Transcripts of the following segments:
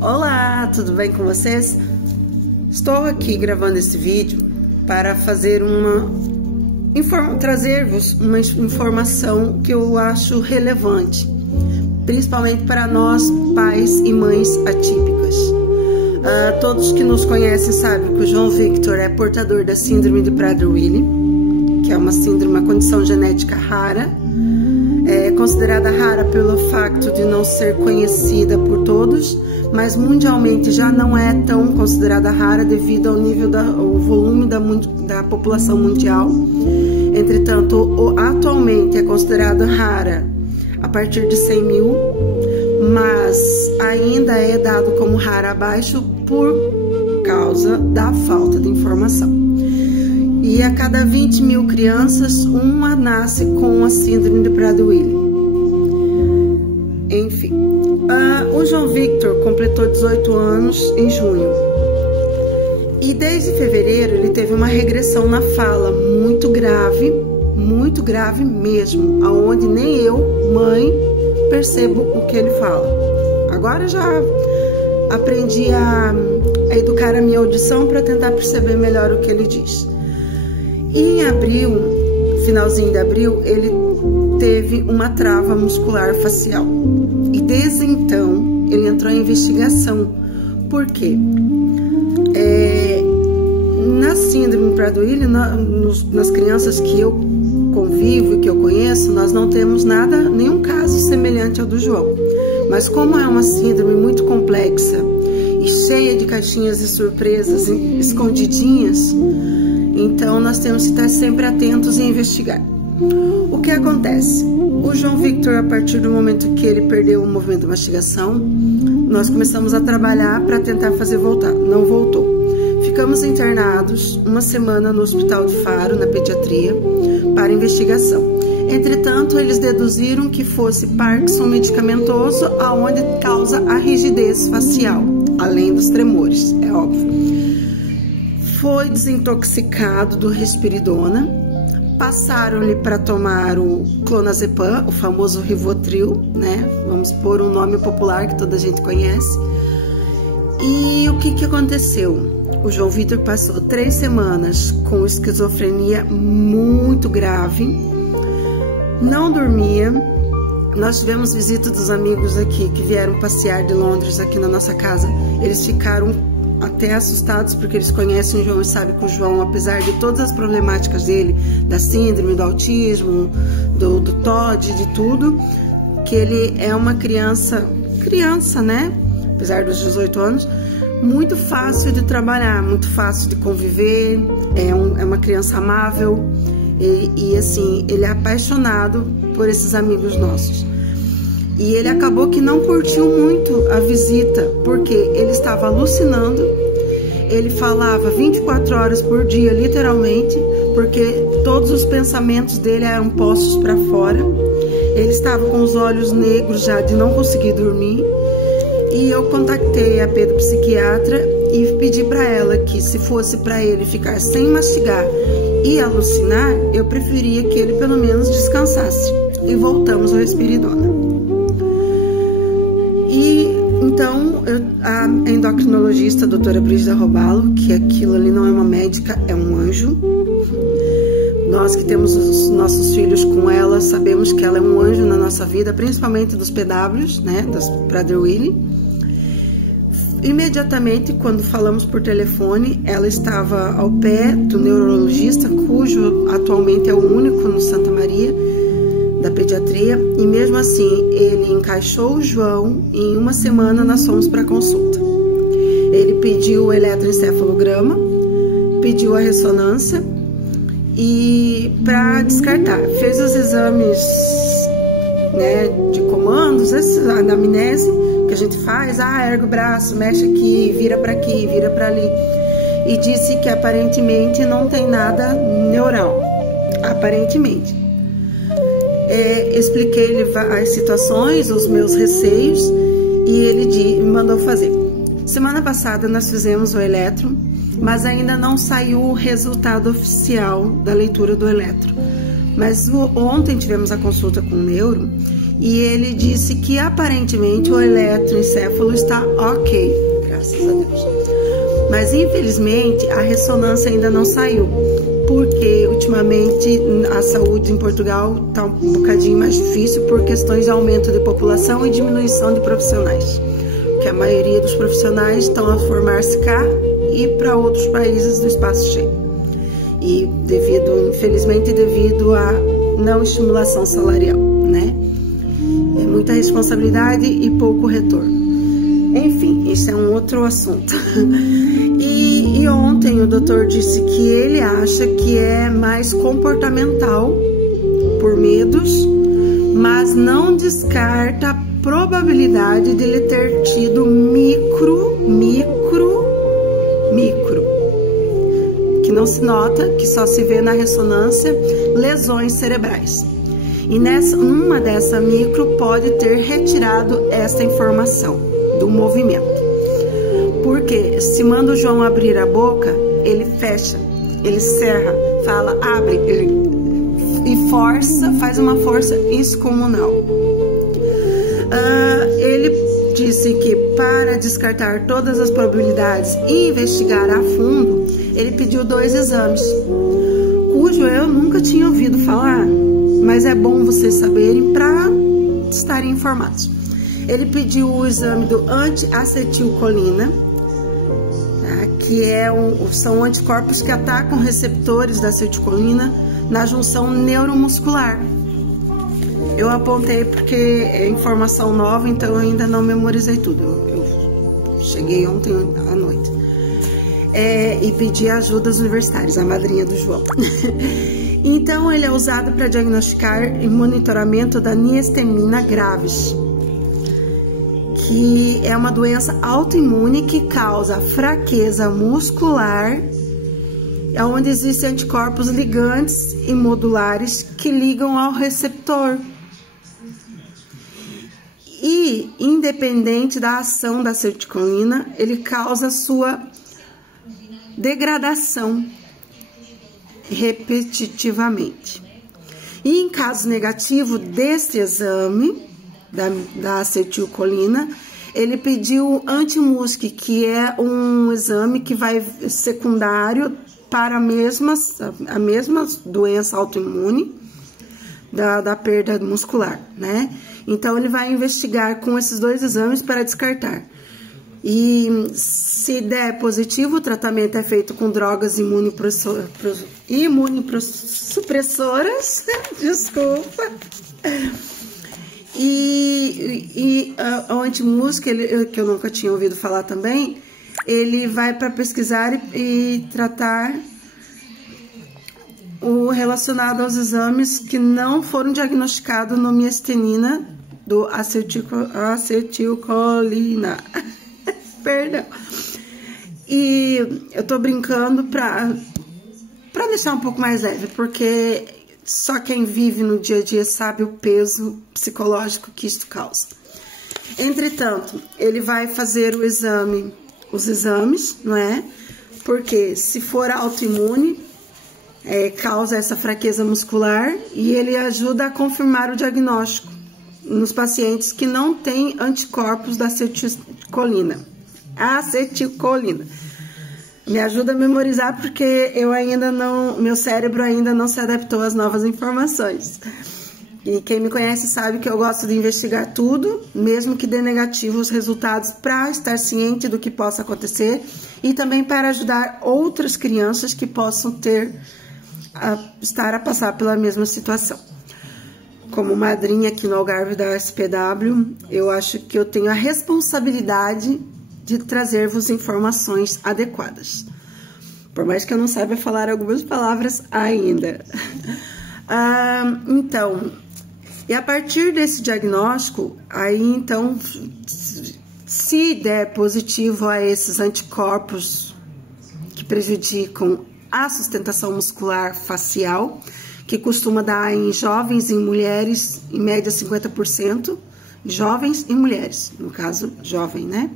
Olá, tudo bem com vocês? Estou aqui gravando esse vídeo para fazer trazer-vos uma informação que eu acho relevante, principalmente para nós pais e mães atípicas. Todos que nos conhecem sabem que o João Victor é portador da síndrome de Prader-Willi, que é uma síndrome, uma condição genética rara. É considerada rara pelo facto de não ser conhecida por todos, mas mundialmente já não é tão considerada rara devido ao nível ao volume da população mundial. Entretanto, atualmente é considerada rara a partir de 100 mil, mas ainda é dado como rara abaixo por causa da falta de informação. E a cada 20 mil crianças, uma nasce com a síndrome de Prader-Willi. Enfim, o João Victor completou 18 anos em junho. E desde fevereiro ele teve uma regressão na fala muito grave mesmo, aonde nem eu, mãe, percebo o que ele fala. Agora já aprendi a educar a minha audição para tentar perceber melhor o que ele diz. E em abril, finalzinho de abril, ele teve uma trava muscular facial. E desde então, ele entrou em investigação. Por quê? Na síndrome Prader-Willi, nas crianças que eu convivo e que eu conheço, nós não temos nenhum caso semelhante ao do João. Mas como é uma síndrome muito complexa e cheia de caixinhas de surpresas escondidinhas, então nós temos que estar sempre atentos e investigar. O que acontece? O João Victor, a partir do momento que ele perdeu o movimento de mastigação, nós começamos a trabalhar para tentar fazer voltar. Não voltou. Ficamos internados uma semana no Hospital de Faro, na pediatria, para investigação. Entretanto, eles deduziram que fosse Parkinson medicamentoso, aonde causa a rigidez facial, além dos tremores, é óbvio. Foi desintoxicado do risperidona, passaram-lhe para tomar o clonazepam, o famoso Rivotril, né? Vamos pôr um nome popular que toda a gente conhece. E o que aconteceu? O João Victor passou 3 semanas com esquizofrenia muito grave, não dormia. Nós tivemos visita dos amigos aqui que vieram passear de Londres aqui na nossa casa. Eles ficaram até assustados porque eles conhecem o João e sabem que o João, apesar de todas as problemáticas dele, da síndrome, do autismo, do TOD, de tudo, que ele é uma criança, né? Apesar dos 18 anos, muito fácil de trabalhar, muito fácil de conviver, é uma criança amável e assim, ele é apaixonado por esses amigos nossos. E ele acabou que não curtiu muito a visita, porque ele estava alucinando, ele falava 24 horas por dia, literalmente, porque todos os pensamentos dele eram postos para fora. Ele estava com os olhos negros já de não conseguir dormir. E eu contactei a pedopsiquiatra e pedi para ela que, se fosse para ele ficar sem mastigar e alucinar, eu preferia que ele pelo menos descansasse. E voltamos ao risperidona. E então a endocrinologista, a doutora Brígida Robalo, que aquilo ali não é uma médica, é um anjo. Nós que temos os nossos filhos com ela, sabemos que ela é um anjo na nossa vida, principalmente dos PWs, né, das Prader-Willi. Imediatamente, quando falamos por telefone, ela estava ao pé do neurologista, cujo atualmente é o único no Santa Maria, da pediatria, e mesmo assim, ele encaixou o João e em uma semana nós fomos para consulta. Ele pediu o eletroencefalograma, pediu a ressonância e para descartar, fez os exames, né, de comandos, a anamnese que a gente faz, ergue o braço, mexe aqui, vira para ali, e disse que aparentemente não tem nada neural, aparentemente. Expliquei-lhe as situações, os meus receios, e ele me mandou fazer. Semana passada nós fizemos o eletro, mas ainda não saiu o resultado oficial da leitura do eletro. Mas ontem tivemos a consulta com o neuro e ele disse que aparentemente o eletroencefalo está ok, graças a Deus. Mas infelizmente a ressonância ainda não saiu, porque ultimamente a saúde em Portugal está um bocadinho mais difícil por questões de aumento de população e diminuição de profissionais, que a maioria dos profissionais estão a formar-se cá e para outros países do espaço Schengen. E infelizmente devido à não estimulação salarial, né? É muita responsabilidade e pouco retorno. Enfim, isso é um outro assunto. E ontem o doutor disse que ele acha que é mais comportamental, por medos, mas não descarta a probabilidade de ele ter tido micro, que não se nota, que só se vê na ressonância, lesões cerebrais. E numa dessa micro pode ter retirado essa informação do movimento. Porque se manda o João abrir a boca, ele fecha, ele cerra, fala, abre, e força, faz uma força excomunal. Ele disse que para descartar todas as probabilidades e investigar a fundo, ele pediu 2 exames, cujo eu nunca tinha ouvido falar, mas é bom vocês saberem para estarem informados. Ele pediu o exame do anti-acetilcolina, tá? Que são anticorpos que atacam receptores da acetilcolina na junção neuromuscular. Eu apontei porque é informação nova, então eu ainda não memorizei tudo. Eu cheguei ontem à noite. E pedi ajuda aos universitários, a madrinha do João. Então, ele é usado para diagnosticar e monitoramento da niestemina graves, que é uma doença autoimune que causa fraqueza muscular, onde existem anticorpos ligantes e modulares que ligam ao receptor. E, independente da ação da acetilcolina, ele causa sua degradação repetitivamente. E em caso negativo deste exame da acetilcolina, ele pediu anti-MuSK, que é um exame que vai secundário para a mesma doença autoimune da perda muscular, né? Então, ele vai investigar com esses 2 exames para descartar. E se der positivo, o tratamento é feito com drogas imunossupressoras, desculpa. E o anti-MuSK, que eu nunca tinha ouvido falar também, ele vai para pesquisar e tratar o relacionado aos exames que não foram diagnosticados no miastenina do acetilcolina. Perdão. E eu tô brincando pra deixar um pouco mais leve, porque só quem vive no dia a dia sabe o peso psicológico que isto causa. Entretanto, ele vai fazer os exames, não é? Porque se for autoimune, causa essa fraqueza muscular, e ele ajuda a confirmar o diagnóstico nos pacientes que não têm anticorpos da acetilcolina. Me ajuda a memorizar, porque meu cérebro ainda não se adaptou às novas informações. E quem me conhece sabe que eu gosto de investigar tudo, mesmo que dê negativo os resultados, para estar ciente do que possa acontecer e também para ajudar outras crianças que possam estar a passar pela mesma situação. Como madrinha aqui no Algarve da SPW, eu acho que eu tenho a responsabilidade de trazer-vos informações adequadas. Por mais que eu não saiba falar algumas palavras ainda. Então, e a partir desse diagnóstico, aí então, se der positivo a esses anticorpos que prejudicam a sustentação muscular facial, que costuma dar em jovens e em mulheres, em média 50%, jovens e mulheres, no caso, jovem, né?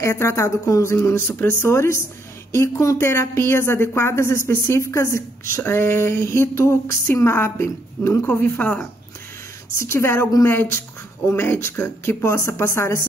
É tratado com os imunossupressores e com terapias adequadas específicas, rituximab, nunca ouvi falar. se tiver algum médico ou médica que possa passar essa